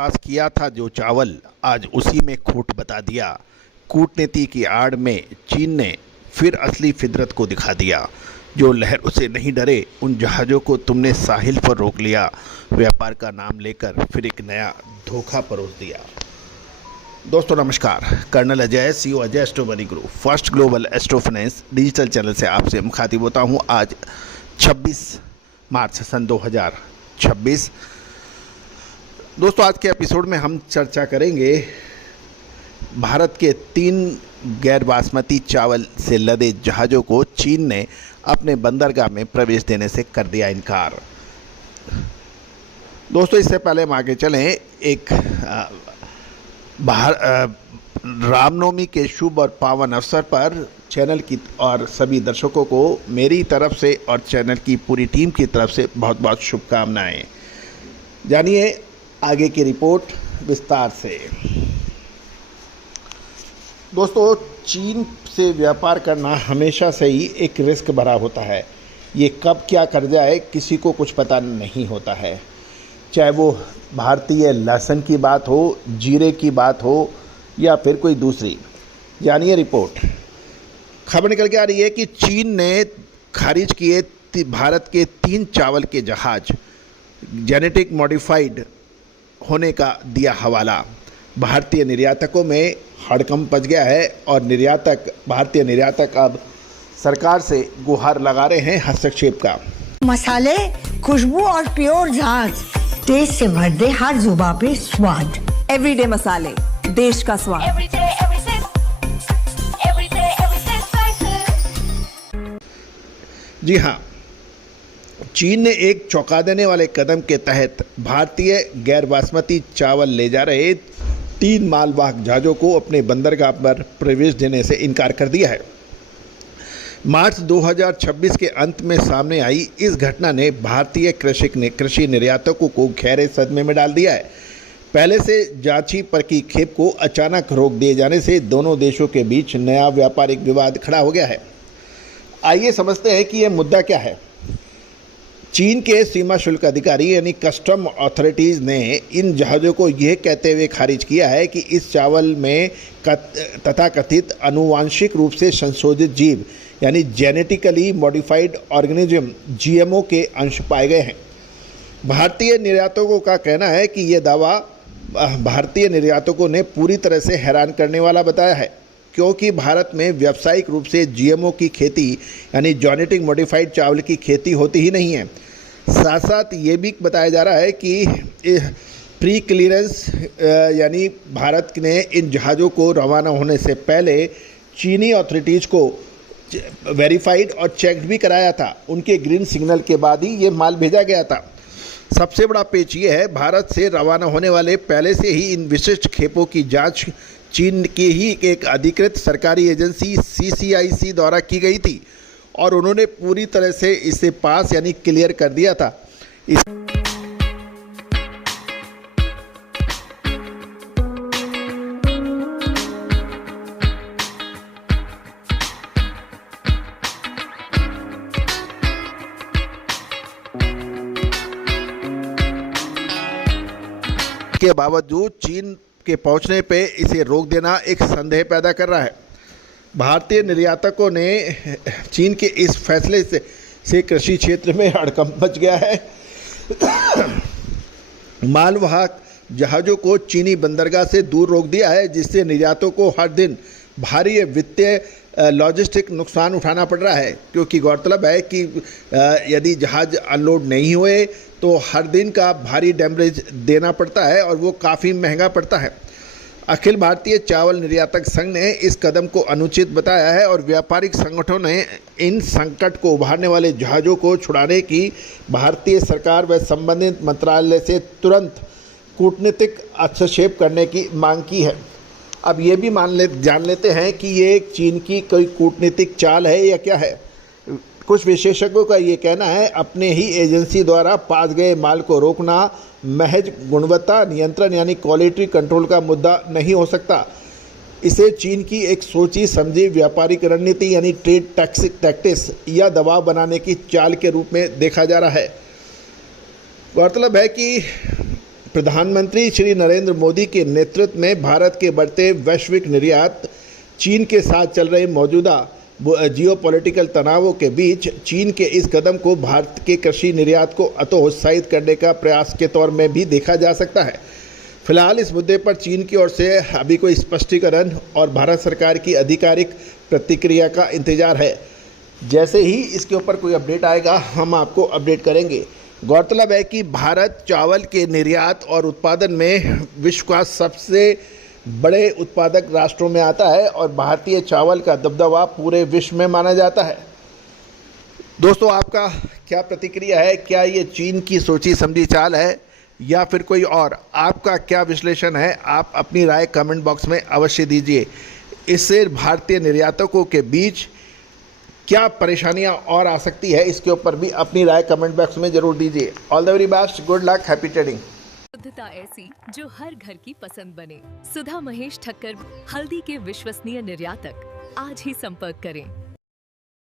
पास किया था जो चावल, आज उसी में खोट बता दिया। कूटनीति की आड़ में चीन ने फिर असली फितरत को दिखा दिया। जो लहर उसे नहीं डरे, उन जहाज़ों को तुमने साहिल पर रोक लिया। व्यापार का नाम लेकर फिर एक नया धोखा परोस दिया। दोस्तों नमस्कार, colonel Ajay, CEO Ajay astro money group, first global astro finance digital channel से आपसे मुखातिब होता हूं। आज 26 मार्च सन 2026। दोस्तों आज के एपिसोड में हम चर्चा करेंगे भारत के 3 गैर बासमती चावल से लदे जहाज़ों को चीन ने अपने बंदरगाह में प्रवेश देने से कर दिया इनकार। दोस्तों इससे पहले हम आगे चलें, एक रामनवमी के शुभ और पावन अवसर पर चैनल की और सभी दर्शकों को मेरी तरफ से और चैनल की पूरी टीम की तरफ से बहुत बहुत शुभकामनाएं। जानिए आगे की रिपोर्ट विस्तार से। दोस्तों चीन से व्यापार करना हमेशा से ही एक रिस्क भरा होता है। ये कब क्या कर जाए किसी को कुछ पता नहीं होता है। चाहे वो भारतीय लहसुन की बात हो, जीरे की बात हो या फिर कोई दूसरी। जानिए रिपोर्ट। खबर निकल के आ रही है कि चीन ने खारिज किए भारत के 3 चावल के जहाज जेनेटिक मॉडिफाइड होने का दिया हवाला। भारतीय निर्यातकों में हड़कंप मच गया है और भारतीय निर्यातक अब सरकार से गुहार लगा रहे हैं हस्तक्षेप का। मसाले, खुशबू और प्योर झांझ, टेस्ट से भर दे हर जुबान पे स्वाद। एवरीडे मसाले, देश का स्वाद। जी हाँ, चीन ने एक चौंका देने वाले कदम के तहत भारतीय गैर बासमती चावल ले जा रहे 3 मालवाहक जहाज़ों को अपने बंदरगाह पर प्रवेश देने से इनकार कर दिया है। मार्च 2026 के अंत में सामने आई इस घटना ने भारतीय कृषि निर्यातकों को गहरे सदमे में डाल दिया है। पहले से जांची परखी खेप को अचानक रोक दिए जाने से दोनों देशों के बीच नया व्यापारिक विवाद खड़ा हो गया है। आइए समझते हैं कि यह मुद्दा क्या है। चीन के सीमा शुल्क अधिकारी यानी कस्टम अथॉरिटीज़ ने इन जहाज़ों को यह कहते हुए खारिज किया है कि इस चावल में तथाकथित आनुवांशिक रूप से संशोधित जीव यानी जेनेटिकली मॉडिफाइड ऑर्गेनिज्म जीएमओ के अंश पाए गए हैं। भारतीय निर्यातकों का कहना है कि यह दावा भारतीय निर्यातकों ने पूरी तरह से हैरान करने वाला बताया है, क्योंकि भारत में व्यावसायिक रूप से जीएमओ की खेती यानी जेनेटिक मॉडिफाइड चावल की खेती होती ही नहीं है। साथ साथ ये भी बताया जा रहा है कि प्री क्लियरेंस यानी भारत ने इन जहाज़ों को रवाना होने से पहले चीनी अथॉरिटीज़ को वेरीफाइड और चेक्ड भी कराया था। उनके ग्रीन सिग्नल के बाद ही ये माल भेजा गया था। सबसे बड़ा पेच ये है, भारत से रवाना होने वाले पहले से ही इन विशिष्ट खेपों की जांच चीन की ही एक अधिकृत सरकारी एजेंसी CCIC द्वारा की गई थी और उन्होंने पूरी तरह से इसे पास यानी क्लियर कर दिया था। के बावजूद चीन के पहुंचने पे इसे रोक देना एक संदेह पैदा कर रहा है। भारतीय निर्यातकों ने चीन के इस फैसले से कृषि क्षेत्र में हड़कंप मच गया है। मालवाहक जहाज़ों को चीनी बंदरगाह से दूर रोक दिया है, जिससे निर्यातों को हर दिन भारी वित्तीय लॉजिस्टिक नुकसान उठाना पड़ रहा है, क्योंकि गौरतलब है कि यदि जहाज़ अनलोड नहीं हुए तो हर दिन का भारी डैमेज देना पड़ता है और वो काफ़ी महंगा पड़ता है। अखिल भारतीय चावल निर्यातक संघ ने इस कदम को अनुचित बताया है और व्यापारिक संगठनों ने इन संकट को उभारने वाले जहाज़ों को छुड़ाने की भारतीय सरकार व संबंधित मंत्रालय से तुरंत कूटनीतिक हस्तक्षेप करने की मांग की है। अब ये भी जान लेते हैं कि ये चीन की कोई कूटनीतिक चाल है या क्या है। कुछ विशेषज्ञों का ये कहना है, अपने ही एजेंसी द्वारा पास गए माल को रोकना महज गुणवत्ता नियंत्रण यानी क्वालिटी कंट्रोल का मुद्दा नहीं हो सकता। इसे चीन की एक सोची समझी व्यापारिक रणनीति यानी ट्रेड टैक्टिक्स या दबाव बनाने की चाल के रूप में देखा जा रहा है। गौरतलब है कि प्रधानमंत्री श्री नरेंद्र मोदी के नेतृत्व में भारत के बढ़ते वैश्विक निर्यात, चीन के साथ चल रहे मौजूदा जियोपॉलिटिकल तनावों के बीच चीन के इस कदम को भारत के कृषि निर्यात को हतोत्साहित करने का प्रयास के तौर में भी देखा जा सकता है। फिलहाल इस मुद्दे पर चीन की ओर से अभी कोई स्पष्टीकरण और भारत सरकार की आधिकारिक प्रतिक्रिया का इंतजार है। जैसे ही इसके ऊपर कोई अपडेट आएगा हम आपको अपडेट करेंगे। गौरतलब है कि भारत चावल के निर्यात और उत्पादन में विश्व का सबसे बड़े उत्पादक राष्ट्रों में आता है और भारतीय चावल का दबदबा पूरे विश्व में माना जाता है। दोस्तों, आपका क्या प्रतिक्रिया है? क्या ये चीन की सोची समझी चाल है या फिर कोई और? आपका क्या विश्लेषण है? आप अपनी राय कमेंट बॉक्स में अवश्य दीजिए। इससे भारतीय निर्यातकों के बीच क्या परेशानियां और आ सकती है, इसके ऊपर भी अपनी राय कमेंट बॉक्स में जरूर दीजिए। All the very best, good luck, happy trading. शुद्धता ऐसी जो हर घर की पसंद बने। सुधा महेश ठक्कर, हल्दी के विश्वसनीय निर्यातक। आज ही संपर्क करें।